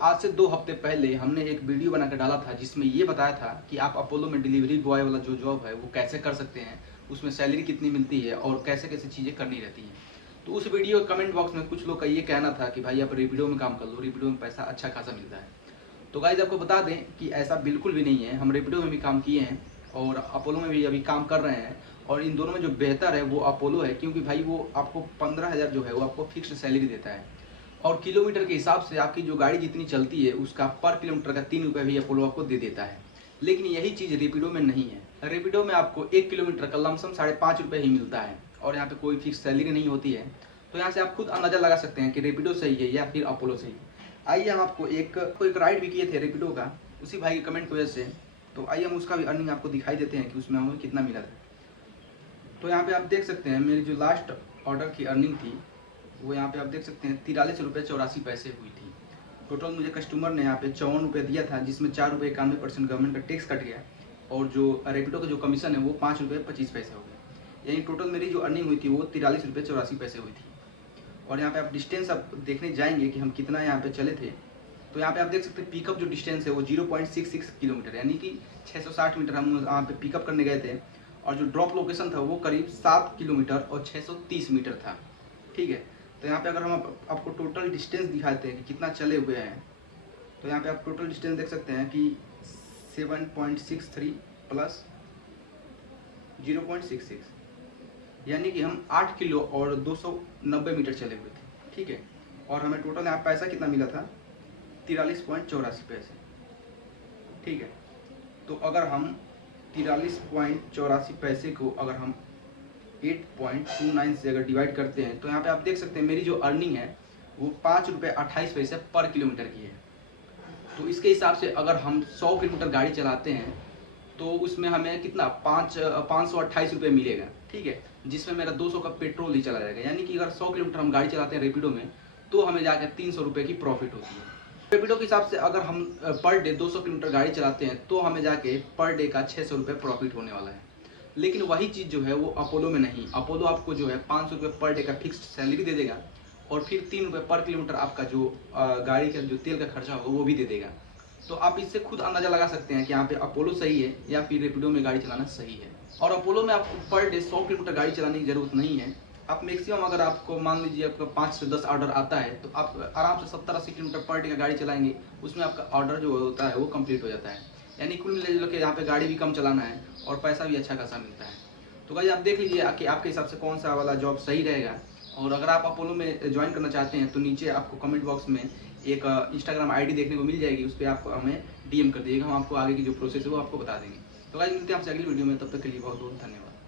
आज से 2 हफ्ते पहले हमने एक वीडियो बनाकर डाला था जिसमें ये बताया था कि आप अपोलो में डिलीवरी बॉय वाला जो जॉब है वो कैसे कर सकते हैं, उसमें सैलरी कितनी मिलती है और कैसे कैसे चीज़ें करनी रहती हैं। तो उस वीडियो कमेंट बॉक्स में कुछ लोग का ये कहना था कि भाई आप रेपिडो में काम कर लो, रेपिडो में पैसा अच्छा खासा मिलता है। तो गाइज आपको बता दें कि ऐसा बिल्कुल भी नहीं है। हम रेपिडो में भी काम किए हैं और अपोलो में भी अभी काम कर रहे हैं, और इन दोनों में जो बेहतर है वो अपोलो है, क्योंकि भाई वो आपको 15,000 जो है वो आपको फिक्स्ड सैलरी देता है और किलोमीटर के हिसाब से आपकी जो गाड़ी जितनी चलती है उसका पर किलोमीटर का 3 रुपये भी अपोलो आपको दे देता है। लेकिन यही चीज़ रेपिडो में नहीं है। रेपिडो में आपको 1 किलोमीटर का लमसम 5.5 रुपये ही मिलता है और यहाँ पे कोई फिक्स सैलरी नहीं होती है। तो यहाँ से आप खुद अंदाज़ा लगा सकते हैं कि रेपिडो सही है या फिर अपोलो सही है। आइए हम आपको एक राइड भी किए थे रेपिडो का, उसी भाई के कमेंट की वजह से। तो आइए हम उसका भी अर्निंग आपको दिखाई देते हैं कि उसमें हमें कितना मिला था। तो यहाँ पे आप देख सकते हैं मेरी जो लास्ट ऑर्डर की अर्निंग थी वो यहाँ पे आप देख सकते हैं 43 रुपये 84 पैसे हुई थी। टोटल मुझे कस्टमर ने यहाँ पे 54 रुपये दिया था, जिसमें 4 रुपये 91% गवर्नमेंट का टैक्स कट गया और जो रेपिडो का जो कमीशन है वो 5 रुपये 25 पैसे हो गए। यानी टोटल मेरी जो अर्निंग हुई थी वो 43 रुपये 84 पैसे हुई थी। और यहाँ पे आप डिस्टेंस आप देखने जाएंगे कि हम कितना यहाँ पे चले थे। तो यहाँ पे आप देख सकते हैं पिकअप जो डिस्टेंस है वो 0.66 किलोमीटर, यानी कि 660 मीटर हम वहाँ पे पिकअप करने गए थे। और जो ड्रॉप लोकेशन था वो करीब 7 किलोमीटर और 630 मीटर था। ठीक है, तो यहाँ पे अगर हम आपको टोटल डिस्टेंस दिखाते हैं कि कितना चले हुए हैं, तो यहाँ पे आप टोटल डिस्टेंस देख सकते हैं कि 7.63 प्लस 0.66, यानी कि हम 8 किलो और 290 मीटर चले हुए थे। ठीक है, और हमें टोटल यहाँ पैसा कितना मिला था 43.84 पैसे। ठीक है, तो अगर हम 43.84 पैसे को अगर हम 8.29 से अगर डिवाइड करते हैं तो यहाँ पे आप देख सकते हैं मेरी जो अर्निंग है वो 5 रुपये 28 पैसे पर किलोमीटर की है। तो इसके हिसाब से अगर हम 100 किलोमीटर गाड़ी चलाते हैं तो उसमें हमें कितना 528 रुपये मिलेगा। ठीक है, जिसमें मेरा 200 का पेट्रोल ही चला जाएगा। यानी कि अगर 100 किलोमीटर हम गाड़ी चलाते हैं रेपिडो में तो हमें जाकर 300 रुपये की प्रॉफिट होती है। रेपिडो के हिसाब से अगर हम पर डे 200 किलोमीटर गाड़ी चलाते हैं तो हमें जाके पर डे का 600 रुपये प्रॉफिट होने वाला है। लेकिन वही चीज़ जो है वो अपोलो में नहीं। अपोलो आपको जो है 500 रुपये पर डे का फिक्स्ड सैलरी दे देगा और फिर 3 रुपये पर किलोमीटर आपका जो गाड़ी का जो तेल का खर्चा होगा वो भी दे देगा। तो आप इससे खुद अंदाज़ा लगा सकते हैं कि यहाँ पे अपोलो सही है या फिर रेपिडो में गाड़ी चलाना सही है। और अपोलो में आपको पर डे 100 किलोमीटर गाड़ी चलाने की ज़रूरत नहीं है। आप मैक्सिमम अगर आपको मान लीजिए आपका 5 से 10 ऑर्डर आता है तो आप आराम से 70-80 किलोमीटर पर डे का गाड़ी चलाएंगे, उसमें आपका ऑर्डर जो होता है वो कंप्लीट हो जाता है। यानी कुल मिला के यहाँ पे गाड़ी भी कम चलाना है और पैसा भी अच्छा खासा मिलता है। तो भाई आप देख लीजिए कि आपके हिसाब से कौन सा वाला जॉब सही रहेगा। और अगर आप अपोलो में ज्वाइन करना चाहते हैं तो नीचे आपको कमेंट बॉक्स में एक इंस्टाग्राम आईडी देखने को मिल जाएगी, उस पर आप हमें डीएम कर दीजिएगा, हम आपको आगे की जो प्रोसेस है वो आपको बता देंगे। तो भाई मिलते हैं आपसे अगली वीडियो में, तब तक के लिए बहुत बहुत धन्यवाद।